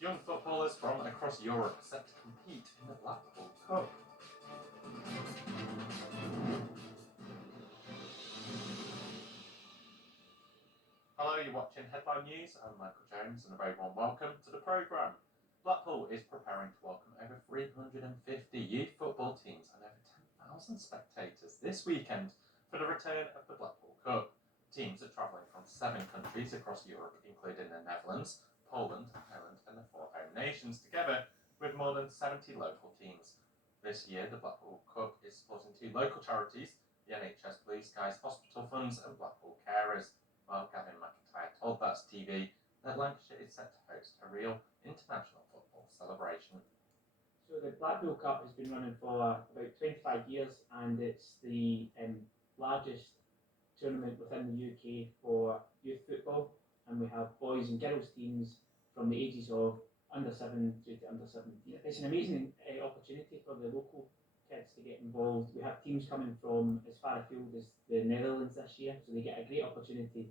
Young footballers from across Europe are set to compete in the Blackpool Cup. Hello, you're watching Headline News. I'm Michael Jones and a very warm welcome to the programme. Blackpool is preparing to welcome over 350 youth football teams and over 10,000 spectators this weekend for the return of the Blackpool Cup. Teams are travelling from 7 countries across Europe, including the Netherlands, Poland, Ireland and the 4 home nations, together with more than 70 local teams. This year, the Blackpool Cup is supporting 2 local charities, the NHS Blue Skies Hospital Funds and Blackpool Carers. While Gavin McIntyre told That's TV that Lancashire is set to host a real international football celebration. So the Blackpool Cup has been running for about 25 years and it's the largest tournament within the UK for youth football, and we have boys and girls teams from the ages of under 7 through to under 17. It's an amazing opportunity for the local kids to get involved. We have teams coming from as far afield as the Netherlands this year, so they get a great opportunity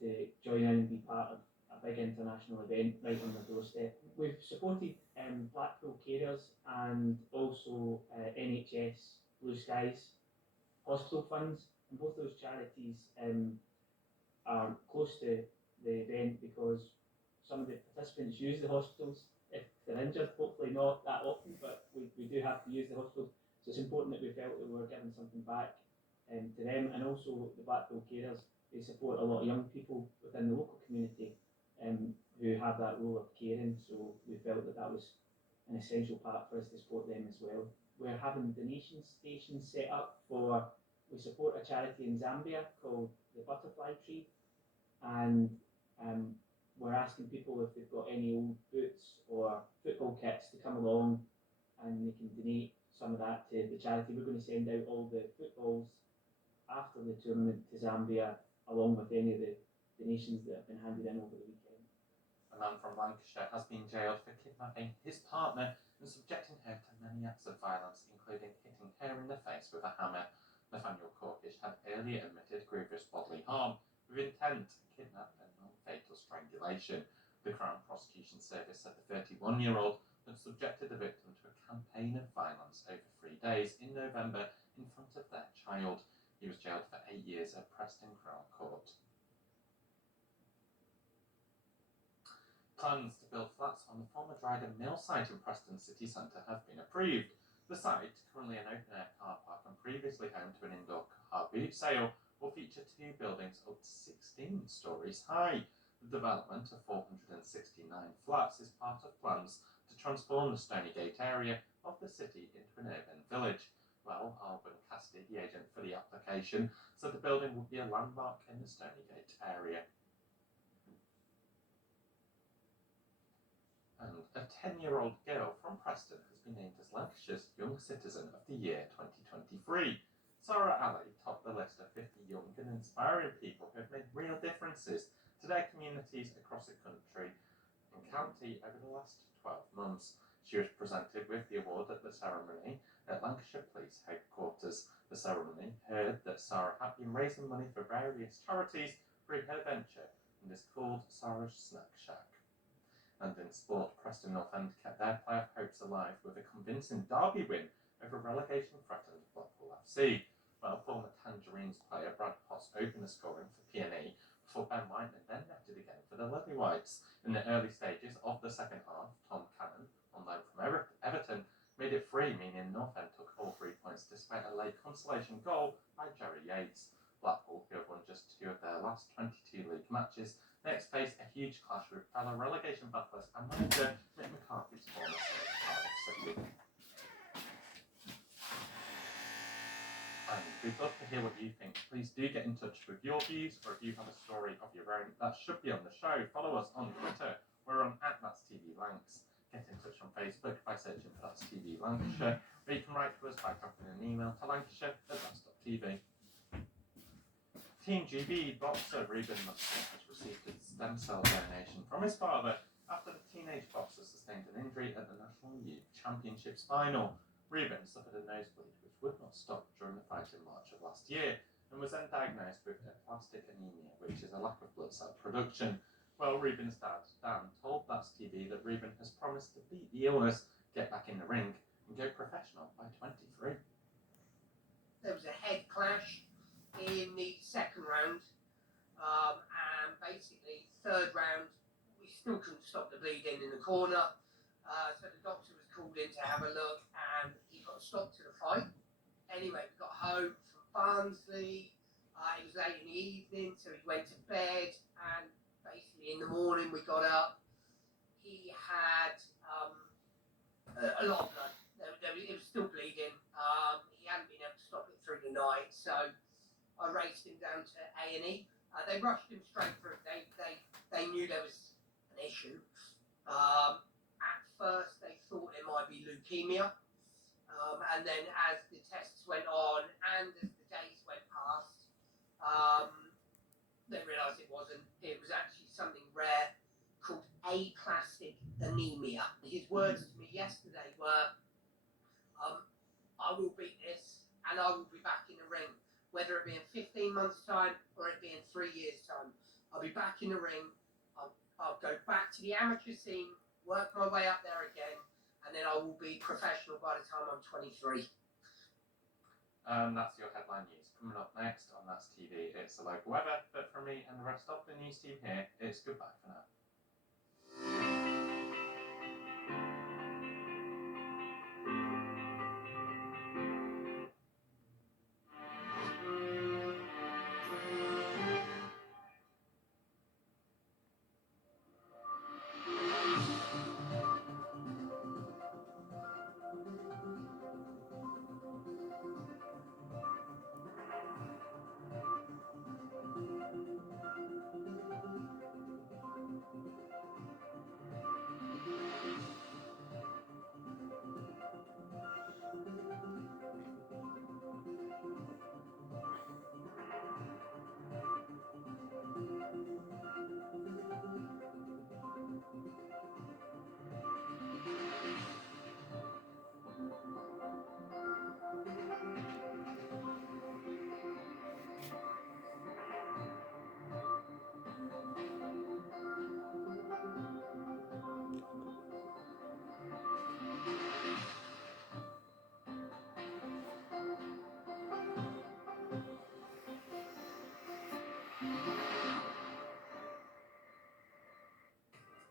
to join in and be part of a big international event right on their doorstep. We've supported Blackpool Carers and also NHS Blue Skies Hospital Funds, and both those charities are close to the event because some of the participants use the hospitals if they're injured, hopefully not that often, but we do have to use the hospitals. So it's important that we felt that we were giving something back to them, and also the Blackpool Carers. They support a lot of young people within the local community who have that role of caring, so we felt that that was an essential part for us to support them as well. We're having donation stations set up we support a charity in Zambia called the Butterfly Tree, and we're asking people if they've got any old boots or football kits to come along and they can donate some of that to the charity. We're going to send out all the footballs after the tournament to Zambia, along with any of the donations that have been handed in over the weekend. A man from Lancashire has been jailed for kidnapping his partner and subjecting her to many acts of violence, including hitting her in the face with a hammer. Nathaniel Corkish had earlier admitted grievous bodily harm with intent, kidnap and non-fatal strangulation. The Crown Prosecution Service said the 31-year-old had subjected the victim to a campaign of violence over 3 days in November in front of their child. He was jailed for 8 years at Preston Crown Court. Plans to build flats on the former Dryden Mill site in Preston city centre have been approved. The site, currently an open-air car park and previously home to an indoor car boot sale, will feature 2 buildings up to 16 storeys high. The development of 469 flats is part of plans to transform the Stonygate area of the city into an urban village. Well, Alban Cassidy, the agent for the application, said the building would be a landmark in the Stonygate area. And a 10-year-old girl from Preston has been named as Lancashire's Young Citizen of the Year 2023. Sarah Alley topped the list of 50 young and inspiring people who have made real differences to their communities across the country and county over the last 12 months. She was presented with the award at the ceremony at Lancashire Police Headquarters. The ceremony heard that Sarah had been raising money for various charities through her venture and is called Sarah's Snack Shack. And in sport, Preston North End kept their playoff hopes alive with a convincing derby win over relegation-threatened Blackpool FC. Well, former Tangerines player Brad Potts opened the scoring for P&E before Ben Whiteman then netted again for the Lily Whites. In the early stages of the second half, Tom Cannon, on loan from Everton, made it 3, meaning North End took all 3 points despite a late consolation goal by Jerry Yates. Blackpool, who have won just 2 of their last 22 league matches, next face a huge clash with fellow relegation battlers and manager Mick McCarthy's former side, Cardiff City. And we'd love to hear what you think. Please do get in touch with your views, or if you have a story of your own that should be on the show, follow us on Twitter. We're on @That'sTVLancs. Get in touch on Facebook by searching for That's TV Lancashire, or you can write to us by dropping an email to lancashire@thats.tv. Team GB boxer Ruben Mustin has received a stem cell donation from his father after the teenage boxer sustained an injury at the National Youth Championships final. Ruben suffered a nosebleed which would not stop during the fight in March of last year and was then diagnosed with aplastic anemia, which is a lack of blood cell production. Well, Ruben's dad, Dan, told That's TV that Ruben has promised to beat the illness, get back in the ring, and go professional by 23. There was a head clash in the second round, and basically third round we still couldn't stop the bleeding in the corner, so the doctor was called in to have a look, and he got a stop to the fight. Anyway, we got home from Barnsley. It was late in the evening, so he went to bed, and basically in the morning we got up. He had a lot of blood. It was still bleeding. He hadn't been able to stop it through the night, so I raced him down to A&E. They rushed him straight through. They knew there was an issue. At first, they thought it might be leukemia, and then as the tests went on and as the days went past, they realised it wasn't. It was actually something rare called aplastic anemia. His words to me yesterday were, I will beat this and I will be back in the ring, whether it be in 15 months' time or it be in 3 years' time. I'll be back in the ring, I'll go back to the amateur scene, work my way up there again, and then I will be professional by the time I'm 23. That's your headline news. Coming up next on That's TV, it's the local weather, but from me and the rest of the news team here, it's goodbye for now.